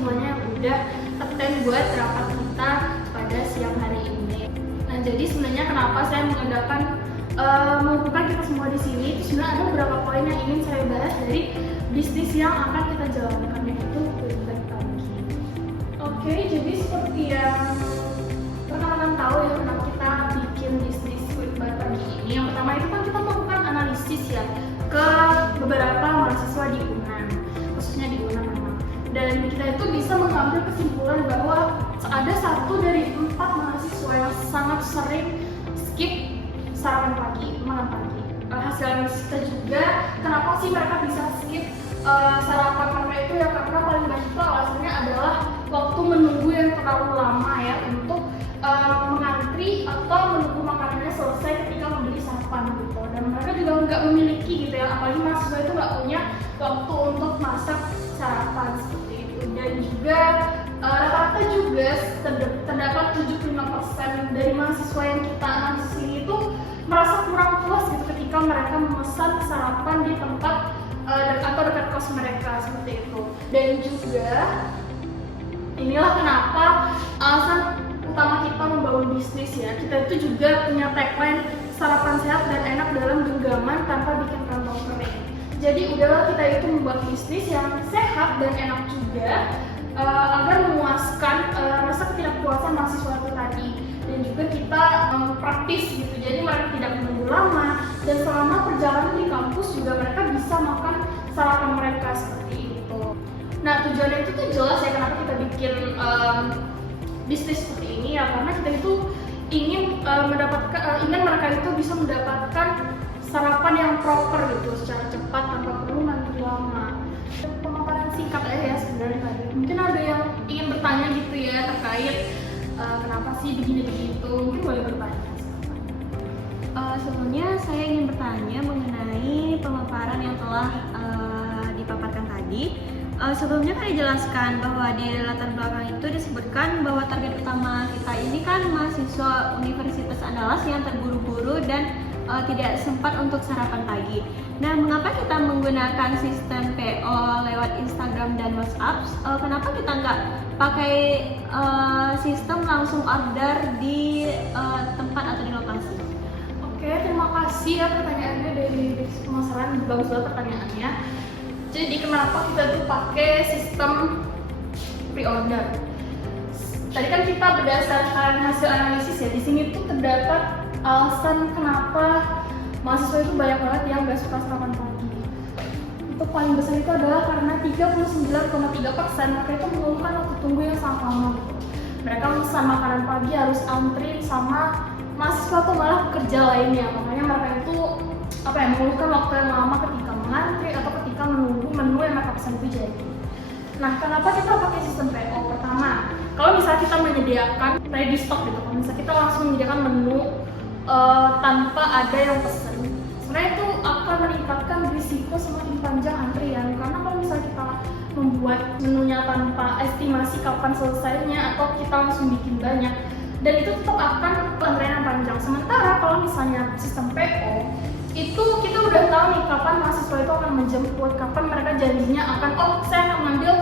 semuanya yang udah attend buat rapat kita pada siang hari ini. Nah, jadi sebenarnya kenapa saya mengumpulkan kita semua di sini, itu sebenarnya ada beberapa poin yang ingin saya bahas dari bisnis yang akan kita jalankan, yaitu Quickbite Pagi. Oke, jadi seperti yang rekan-rekan tahu ya, kenapa kita bikin bisnis Quickbite Pagi ini. Yang pertama itu kan kita melakukan analisis ya ke beberapa mahasiswa di UNAN, khususnya di UNAN memang. Dan kita itu bisa mengambil kesimpulan bahwa ada 1 dari 4 mahasiswa yang sangat sering skip sarapan pagi, makan pagi. Hasil analisis kita juga, kenapa sih mereka bisa skip sarapan mereka itu ya, karena paling banyak itu alasannya adalah waktu menunggu yang terlalu lama ya untuk mengantri atau menunggu makanannya selesai ketika membeli sarapan gitu. Dan mereka juga nggak memiliki gitu ya, apalagi mahasiswa itu nggak punya waktu untuk masak sarapan seperti itu. Dan juga rata-rata juga terdapat 75% dari mahasiswa yang kita analisis ini itu merasa kurang puas gitu ketika mereka memesan sarapan di tempat atau dekat kos mereka seperti itu. Dan juga inilah kenapa alasan utama kita membangun bisnis ya. Kita itu juga punya tagline sarapan sehat dan enak dalam genggaman tanpa bikin kantong kering. Jadi udahlah kita itu membuat bisnis yang sehat dan enak juga agar memuaskan rasa ketidakpuasan mahasiswa itu tadi. Dan juga kita praktis gitu, jadi mereka tidak menunggu lama dan selama perjalanan di kampus juga mereka bisa makan sarapan mereka seperti itu. Nah, tujuannya itu tuh jelas ya kenapa kita bikin bisnis seperti ini ya, karena kita itu ingin mereka itu bisa mendapatkan sarapan yang proper gitu secara cepat tanpa perlu ngantri lama. Pemaparan singkat aja ya sebenarnya tadi. Mungkin ada yang ingin bertanya gitu ya terkait kenapa sih begini-begitu, mungkin boleh bertanya. Sebelumnya saya ingin bertanya mengenai pemaparan yang telah dipaparkan tadi. Sebelumnya kan dijelaskan bahwa di latar belakang itu disebutkan bahwa target utama kita ini kan mahasiswa Universitas Andalas yang terburu-buru dan tidak sempat untuk sarapan pagi. Nah, mengapa kita menggunakan sistem PO lewat Instagram dan WhatsApp? Kenapa kita nggak pakai sistem langsung order di tempat atau di lokasi? Oke, terima kasih ya pertanyaannya dari pemasaran, bagus banget pertanyaannya. Jadi kenapa kita tuh pakai sistem pre-order? Tadi kan kita berdasarkan hasil analisis ya, di sini tuh terdapat alasan kenapa mahasiswa itu banyak banget yang gak suka sarapan pagi. Untuk paling besar itu adalah karena 39,3% mereka itu mengeluhkan waktu tunggu yang sangat lama gitu. Mereka memesan makanan pagi harus antri sama mahasiswa atau malah pekerja lainnya, makanya mereka itu mengeluhkan waktu yang lama ketika mengantri atau ketika menunggu menu yang mereka pesan itu jadi. Nah, kenapa kita pakai sistem PO? Pertama, kalau misalnya kita menyediakan ready stock gitu, kalau misalnya kita langsung menyediakan menu tanpa ada yang pesan, sebenarnya itu akan meningkatkan risiko semakin panjang antrian. Karena kalau misalnya kita membuat menunya tanpa estimasi kapan selesainya atau kita langsung bikin banyak, dan itu tetap akan antrian yang panjang. Sementara kalau misalnya sistem PO, itu kita udah tahu nih kapan mahasiswa itu akan menjemput, kapan mereka janjinya akan saya akan mengambil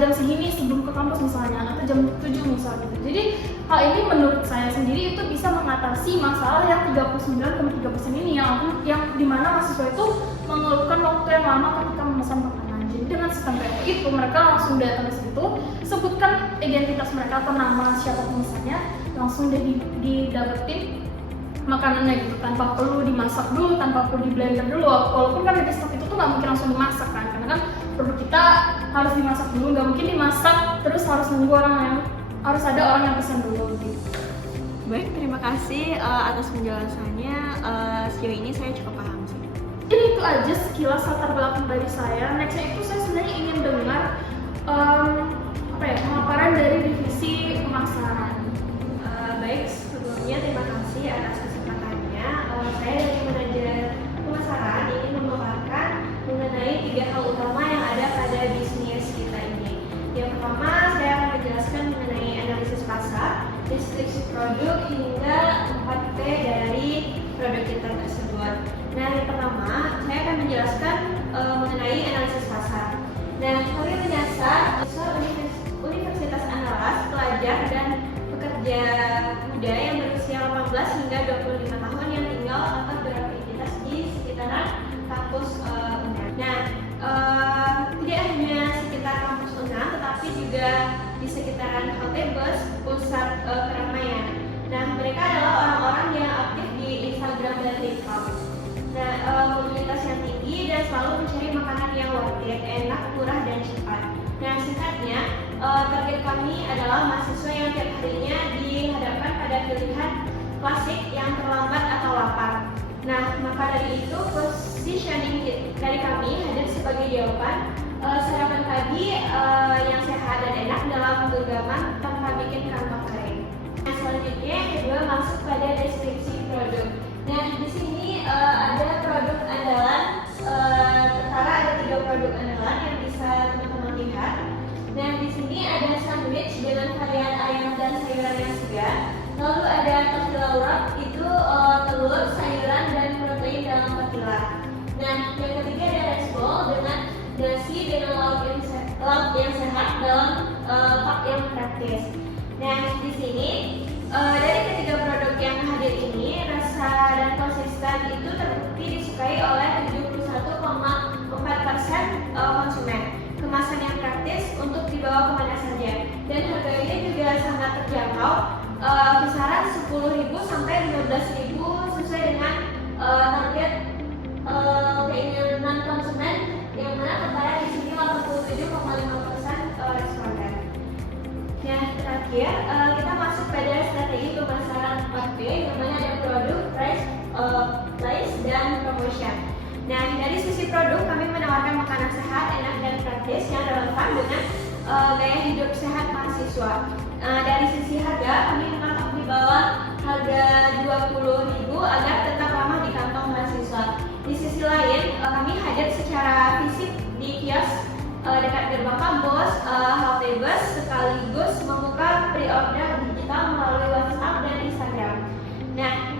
jam segini sebelum ke kampus misalnya, atau jam 7 misalnya. Jadi hal ini menurut saya sendiri itu bisa mengatasi masalah yang 39,3% ini yang dimana mahasiswa itu mengeluhkan waktu yang lama ketika memesan makanan. Jadi dengan sistem PO itu mereka langsung datang ke situ, sebutkan identitas mereka atau nama siapa misalnya, langsung didapetin makanannya gitu, tanpa perlu dimasak dulu, tanpa perlu di blender dulu. Walaupun kan ready stock itu tuh nggak mungkin langsung dimasak kan, karena kan produk kita harus dimasak dulu, nggak mungkin dimasak terus harus nunggu harus ada orang yang pesan dulu gitu. Baik, terima kasih atas penjelasannya. Sejauh ini saya cukup paham sih. Jadi itu aja sekilas latar belakang dari saya. Nextnya itu saya sebenarnya ingin dengar pemaparan dari divisi pemasaran. Baik, sebelumnya terima kasih atas kesempatannya. Saya dari manajer pemasaran ingin memaparkan mengenai 3 hal utama yang ada pada bisnis kita ini. Yang pertama, saya akan menjelaskan mengenai analisis pasar, deskripsi produk, hingga 4P dari produk kita tersebut. Nah, yang pertama, saya akan menjelaskan mengenai analisis pasar. Dan kami menyasar Universitas target enak, murah, dan cepat. Nah, singkatnya, target kami adalah mahasiswa yang tiap harinya dihadapkan pada pilihan klasik yang terlambat atau lapar. Nah, maka dari itu positioning dari kami hadir sebagai jawaban sarapan pagi yang sehat dan enak dalam genggaman tanpa bikin kantong kering. Nah, selanjutnya yang kedua masuk pada deskripsi produk. Nah, di sini ada produk andalan, tertara ada 3 produk andalan yang bisa teman-teman lihat. Nah, di sini ada sandwich dengan varian ayam dan sayuran yang segar. Lalu ada tortilla wrap, itu telur, sayuran, dan protein dalam tortilla. Nah, yang ketiga ada rice bowl dengan nasi dengan lauk yang sehat dalam cup yang praktis. Nah, di sini dari ketiga produk yang hadir ini, rasa dan konsisten itu terbukti disukai oleh 71,4% konsumen. Kemasan yang praktis untuk dibawa kemana saja, dan harganya juga sangat terjangkau, kisaran 10.000 sampai 15.000 sesuai dengan target keinginan konsumen, yang mana tertara di sini 87,5% responden. Nah, terakhir kita masuk pada strategi pemasaran 4P, yang mana ada produk, price, place, dan promotion. Nah, dari sisi produk kami menawarkan makanan sehat, enak, dan praktis yang relevan dengan gaya hidup sehat mahasiswa. Dari sisi harga kami mematok di bawah harga 20.000 agar tetap ramah di kantong mahasiswa. Di sisi lain kami hadir secara fisik di kios dekat gerbang kampus, halte bus, sekaligus membuka pre-order digital melalui WhatsApp dan Instagram. Nah,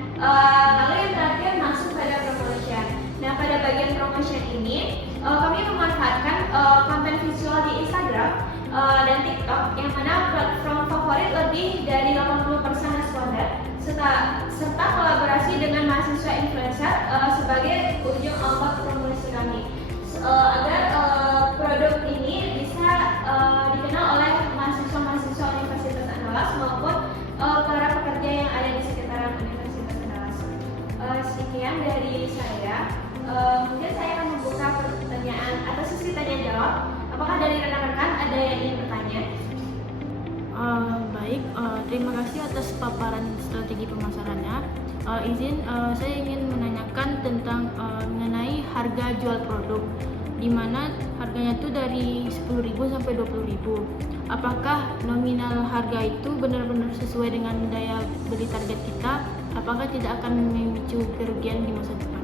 lalu yang terakhir masuk pada promotion. Nah, pada bagian promotion ini kami memanfaatkan konten visual di Instagram dan TikTok, yang mana platform favorit lebih dari 80% responden, serta kolaborasi dengan mahasiswa influencer sebagai ujung ombak promosi kami, agar produk ini bisa dikenal oleh mahasiswa-mahasiswa Universitas Andalas maupun para pekerja yang ada di sekitaran Universitas Andalas. Sekian dari saya. Mungkin saya akan membuka pertanyaan atau sesi tanya jawab. Apakah dari rekan-rekan ada yang ingin bertanya? Baik, terima kasih atas paparan strategi pemasarannya. Saya ingin menanyakan tentang mengenai harga jual produk, di mana harganya itu dari 10.000 sampai 20.000. Apakah nominal harga itu benar-benar sesuai dengan daya beli target kita? Apakah tidak akan memicu kerugian di masa depan?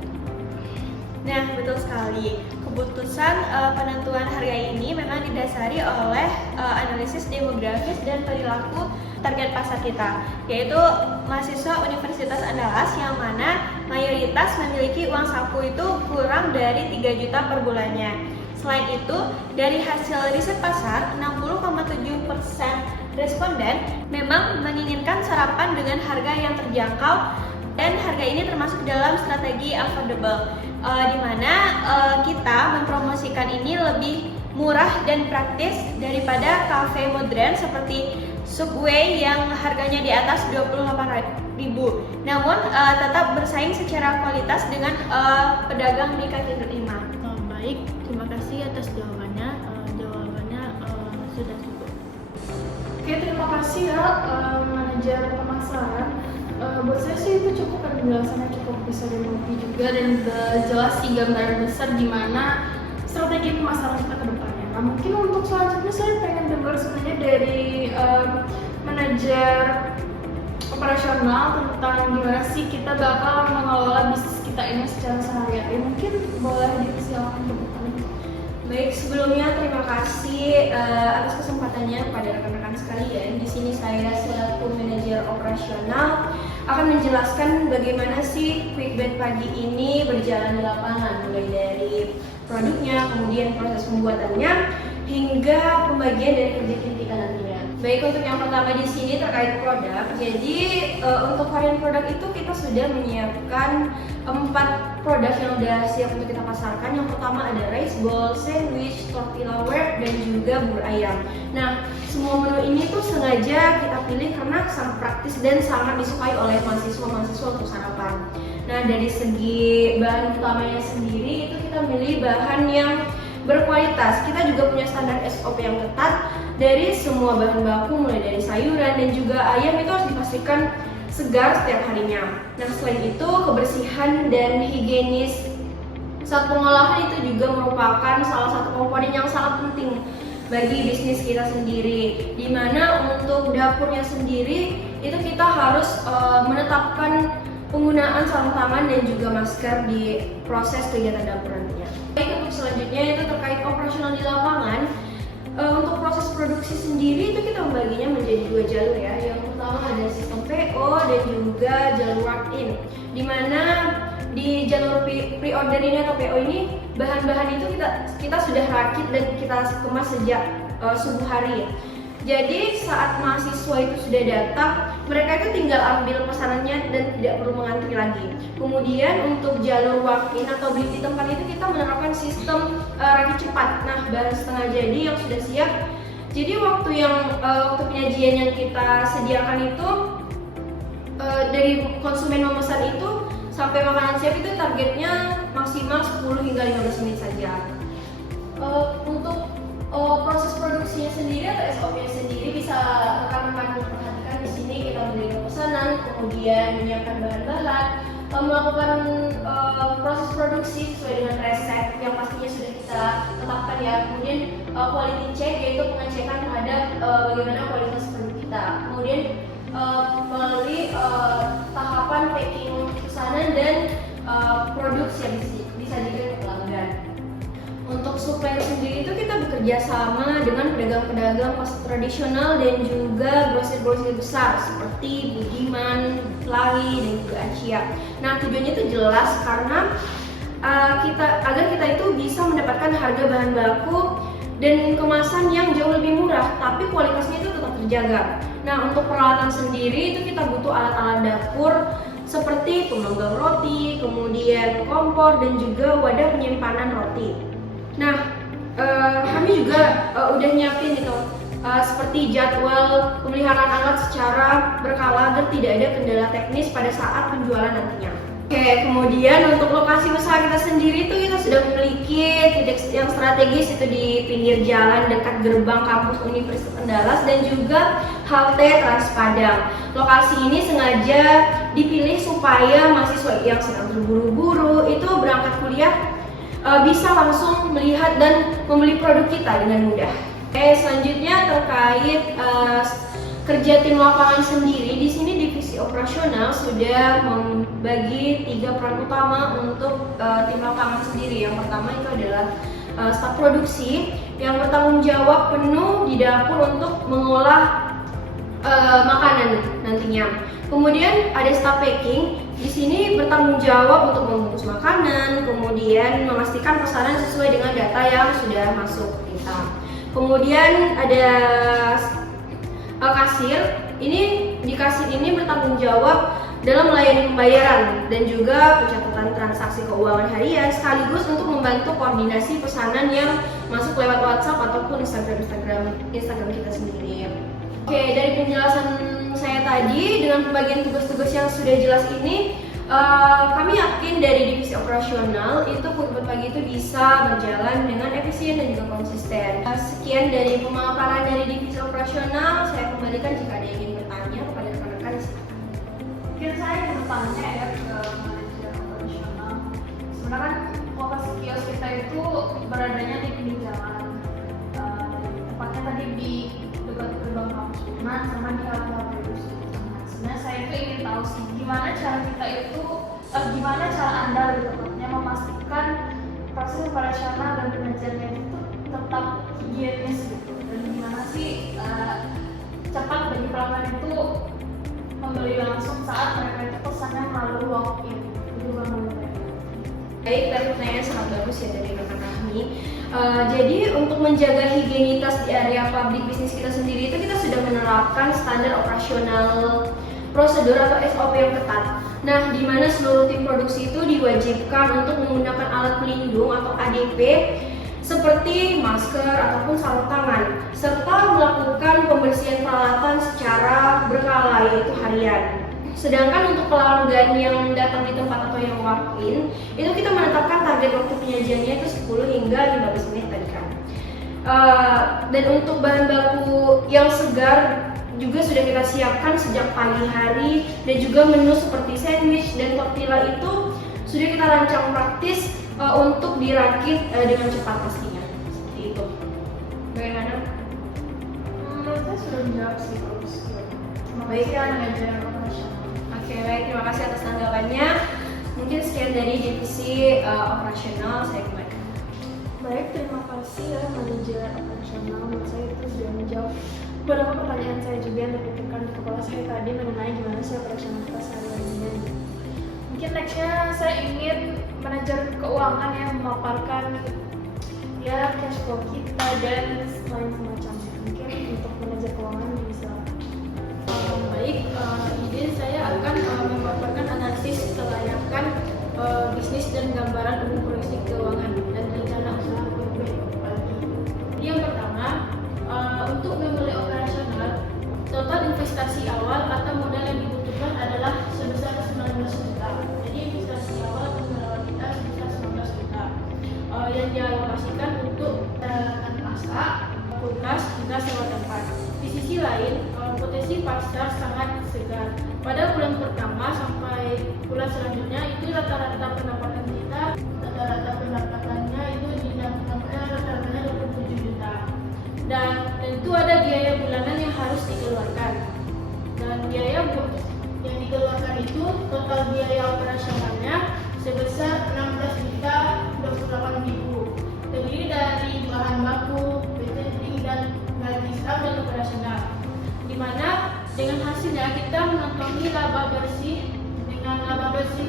Nah, betul sekali. Keputusan penentuan harga ini memang didasari oleh analisis demografis dan perilaku target pasar kita, yaitu mahasiswa Universitas Andalas yang mana mayoritas memiliki uang saku itu kurang dari 3 juta per bulannya. Selain itu, dari hasil riset pasar, 60,7% responden memang menginginkan sarapan dengan harga yang terjangkau, dan harga ini termasuk dalam strategi affordable, di mana kita mempromosikan ini lebih murah dan praktis daripada kafe modern seperti Subway yang harganya di atas 28.000, namun tetap bersaing secara kualitas dengan pedagang di kaki lima. Baik, terima kasih atas jawabannya. Jawabannya sudah cukup. Oke, terima kasih ya manajer pemasaran. Buat saya sih itu cukup, karena penjelasannya cukup bisa dimengerti juga dan jelas sih gambaran besar gimana strategi pemasaran kita ke depannya. Nah, mungkin untuk selanjutnya saya pengen dengar sebenarnya dari manajer operasional tentang gimana sih kita bakal mengelola bisnis kita ini secara sehari-hari. Mungkin boleh dipersilakan terbuka. Baik, sebelumnya terima kasih atas kesempatannya kepada rekan-rekan sekalian. Di sini saya selaku manajer operasional akan menjelaskan bagaimana sih Quickbet pagi ini berjalan di lapangan, mulai dari produknya, kemudian proses pembuatannya, hingga pembagian dari kerja kita nantinya. Baik, untuk yang pertama di sini terkait produk. Jadi untuk varian produk itu kita sudah menyiapkan 4 produk yang sudah siap untuk kita pasarkan. Yang pertama ada rice bowl, sandwich, tortilla wrap, dan juga bubur ayam. Nah, semua menu ini tuh sengaja kita pilih karena sangat praktis dan sangat disukai oleh mahasiswa-mahasiswa untuk sarapan. Nah, dari segi bahan utamanya sendiri itu kita milih bahan yang berkualitas. Kita juga punya standar SOP yang ketat dari semua bahan baku, mulai dari sayuran dan juga ayam itu harus dipastikan segar setiap harinya. Nah, selain itu kebersihan dan higienis saat pengolahan itu juga merupakan salah satu komponen yang sangat penting bagi bisnis kita sendiri, dimana untuk dapurnya sendiri itu kita harus menetapkan penggunaan sarung tangan dan juga masker di proses kegiatan dapur nantinya. Baik, untuk selanjutnya itu terkait operasional di lapangan. Untuk proses produksi sendiri itu kita membaginya menjadi 2 jalur ya. Yang pertama ada sistem PO dan juga jalur walk-in, dimana di jalur pre-order ini atau PO ini bahan-bahan itu kita sudah rakit dan kita kemas sejak subuh hari. Jadi saat mahasiswa itu sudah datang, mereka itu tinggal ambil pesanannya dan tidak perlu mengantri lagi. Kemudian untuk jalur walk-in atau beli di tempat itu kita menerapkan sistem rakit cepat. Nah, bahan setengah jadi yang sudah siap. Jadi waktu penyajian yang kita sediakan itu dari konsumen memesan itu sampai makanan siap itu targetnya maksimal 10 hingga 15 menit saja. Untuk proses produksinya sendiri atau SOP-nya sendiri bisa rekan-rekan perhatikan di sini. Kita menerima pesanan, kemudian menyiapkan bahan-bahan, melakukan proses produksi sesuai dengan resep yang pastinya sudah kita tetapkan ya. Kemudian quality check, yaitu pengecekan terhadap bagaimana kualitas produk kita. Kemudian melalui tahapan packing pesanan dan produk yang disajikan ke pelanggan. Untuk supplier sendiri itu kita bekerja sama dengan pedagang-pedagang pasar tradisional dan juga grosir-grosir besar seperti Budiman, Pelangi, dan juga Asia. Nah, tujuannya itu jelas karena agar kita itu bisa mendapatkan harga bahan baku dan kemasan yang jauh lebih murah, tapi kualitasnya itu tetap terjaga. Nah, untuk peralatan sendiri itu kita butuh alat-alat dapur seperti pemanggang roti, kemudian kompor, dan juga wadah penyimpanan roti. Nah, kami juga udah nyiapin itu seperti jadwal pemeliharaan alat secara berkala agar tidak ada kendala teknis pada saat penjualan nantinya. Oke, kemudian untuk lokasi usaha kita sendiri itu kita sudah memiliki titik yang strategis itu di pinggir jalan dekat gerbang kampus Universitas Andalas dan juga halte Trans Padang. Lokasi ini sengaja dipilih supaya mahasiswa yang sedang terburu-buru itu berangkat kuliah bisa langsung melihat dan membeli produk kita dengan mudah. Oke, selanjutnya terkait kerja tim lapangan sendiri, di sini divisi operasional sudah membagi 3 peran utama untuk tim lapangan sendiri. Yang pertama itu adalah staf produksi yang bertanggung jawab penuh di dapur untuk mengolah makanan nantinya. Kemudian ada staf packing, di sini bertanggung jawab untuk membungkus makanan, kemudian memastikan pesanan sesuai dengan data yang sudah masuk kita. Kemudian ada kasir, di kasir ini bertanggung jawab dalam melayani pembayaran dan juga pencatatan transaksi keuangan harian sekaligus untuk membantu koordinasi pesanan yang masuk lewat WhatsApp ataupun Instagram kita sendiri. Oke, dari penjelasan saya tadi dengan pembagian tugas-tugas yang sudah jelas ini, kami yakin dari divisi operasional itu pagi itu bisa berjalan dengan efisien dan juga konsisten. Sekian dari pemaparan dari divisi operasional. Saya kembalikan jika ada yang ingin bertanya kepada rekan-rekan. Mungkin saya ingin bertanya ya ke manajer operasional. Sebenarnya kan lokasi kios kita itu beradanya di pinggir jalan, tepatnya tadi di dekat gerbang kampus Unan sama di halte produksi. Sebenarnya saya itu ingin tahu sih gimana cara kita itu, gimana cara Anda lebih tepatnya memastikan proses operasional dan penyajiannya itu tetap higienis gitu, dan gimana sih cepat bagi pelanggan itu membeli langsung saat mereka itu pesannya melalui walk-in. Itu bagaimana? Baik, pertanyaan sangat bagus ya dari rekan kami. Jadi untuk menjaga higienitas di area publik bisnis kita sendiri itu kita sudah menerapkan standar operasional prosedur atau SOP yang ketat. Nah, di mana seluruh tim produksi itu diwajibkan untuk menggunakan alat pelindung atau ADP seperti masker ataupun sarung tangan, serta melakukan pembersihan peralatan secara berkala yaitu harian. Sedangkan untuk pelanggan yang datang di tempat atau yang walk-in, itu kita menetapkan target waktu penyajiannya itu 10 hingga 15 menit tadi kan. Dan untuk bahan baku yang segar juga sudah kita siapkan sejak pagi hari, dan juga menu seperti sandwich dan tortilla itu sudah kita rancang praktis untuk dirakit dengan cepat pastinya. Seperti itu. Bagaimana? Menurut saya sudah menjawab sih kalau Baik, manajer operasional. Oke, baik, terima kasih atas tanggapannya. Mungkin sekian dari divisi operasional, saya kembali. Baik, terima kasih ya manajer operasional. Menurut saya itu sudah menjawab beberapa pertanyaan saya juga yang terpikirkan di kepala saya tadi mengenai gimana sih operasional kita sehari-harinya. Mungkin nextnya saya ingin manajer keuangan yang memaparkan ya cash flow kita dan lain semacamnya. Mungkin untuk manajer keuangan bisa. Baik, izin saya akan memaparkan analisis kelayakan bisnis dan gambaran umum proyeksi keuangan dan rencana usaha pagi. Yang pertama, untuk memulai operasional, total investasi awal atau modal yang dibutuhkan adalah sebesar 19 juta. Jadi investasi awal atau modal kita sebesar 19 juta yang dialokasikan untuk peralatan masak, kulkas, hingga sewa tempat. Di sisi lain, potensi pasar sangat segar. Pada bulan pertama sampai bulan selanjutnya itu rata-rata pendapatan kita, rata-rata pendapatannya itu rata-ratanya 27 juta. Dan tentu ada biaya bulanan yang harus dikeluarkan. Dan biaya yang dikeluarkan itu total biaya operasionalnya sebesar 16 juta 28 ribu. Terdiri dari bahan baku, catering dan gaji staf dan operasional. Di mana dengan hasilnya kita mengantongi laba bersih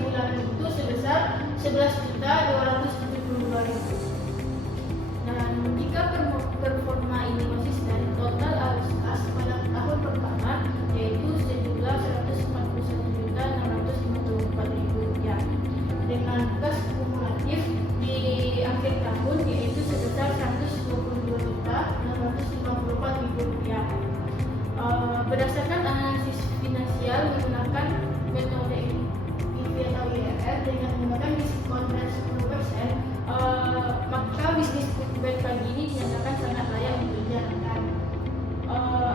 bulanan itu sebesar 11.272.000. Dan jika performa ini konsisten, total arus kas pada tahun pertama yaitu sejumlah 141.654.000 rupiah, dengan kas kumulatif di akhir tahun yaitu sebesar 122.654.000 rupiah. Berdasarkan analisis finansial menggunakan metode EV atau IRR dengan menggunakan diskon 10%, maka bisnis Quickbite pagi ini dinyatakan sangat layak untuk dijalankan.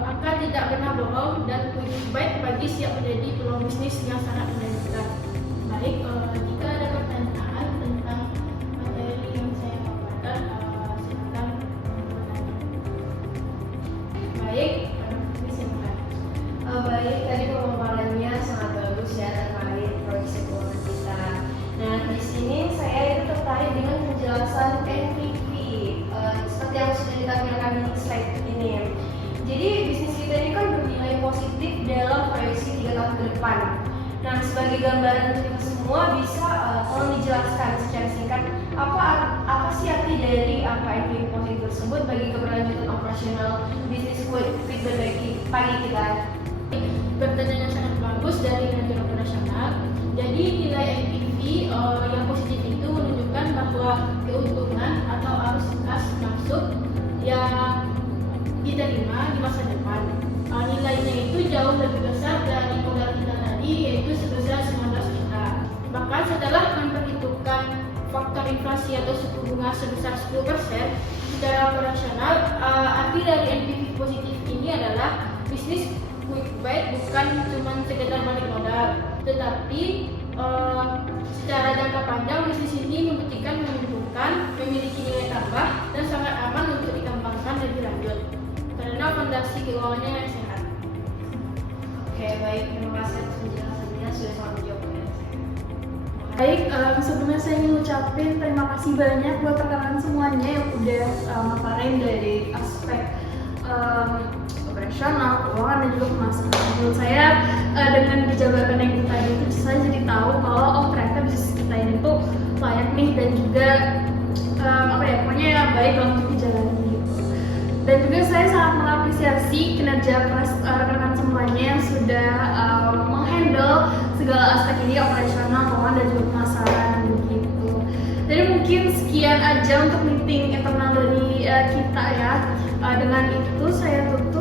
Angka tidak pernah bohong dan Quickbite pagi siap menjadi peluang bisnis yang sangat menjanjikan. Baik, jika ada pertanyaan tentang materi yang saya paparkan, silakan bertanya. Baik. Baik, tadi pemaparannya sangat bagus ya terkait proyeksi keuangan kita. Nah, di sini saya itu tertarik dengan penjelasan NPV seperti yang sudah ditampilkan di slide ini. Jadi bisnis kita ini kan bernilai positif dalam proyeksi 3 tahun ke depan. Nah, sebagai gambaran untuk kita semua bisa tolong dijelaskan secara singkat apa sih arti dari angka NPV positif tersebut bagi keberlanjutan operasional bisnis Quickbite pagi kita. Pertanyaannya sangat bagus dari manajer operasional. Jadi nilai NPV yang positif itu menunjukkan bahwa keuntungan atau arus kas masuk yang diterima di masa depan nilainya itu jauh lebih besar dari modal kita tadi, yaitu sebesar 19 juta. Bahkan setelah memperhitungkan faktor inflasi atau suku bunga sebesar 10%, secara operasional arti dari NPV positif ini adalah bisnis Quickbite bukan cuma sekedar balik modal, tetapi secara jangka panjang bisnis ini membuktikan menguntungkan, memiliki nilai tambah dan sangat aman untuk dikembangkan lebih lanjut karena fondasi keuangannya yang sehat. Oke, baik, terima kasih atas penjelasannya, sudah sangat menjawab pertanyaan saya. Baik, sebelumnya saya ingin ucapin terima kasih banyak buat rekan-rekan semuanya yang udah maparin dari aspek operasional, keuangan dan juga pemasaran. Menurut saya dengan dijabarkan yang kita itu saya jadi tahu kalau ternyata bisnis kita ini tuh layak nih dan juga pokoknya baik lah untuk dijalani gitu. Dan juga saya sangat mengapresiasi kinerja rekan-rekan semuanya yang sudah menghandle segala aspek ini, operasional, keuangan dan juga pemasaran begitu. Jadi mungkin sekian aja untuk meeting internal dari kita ya. Dengan itu saya tutup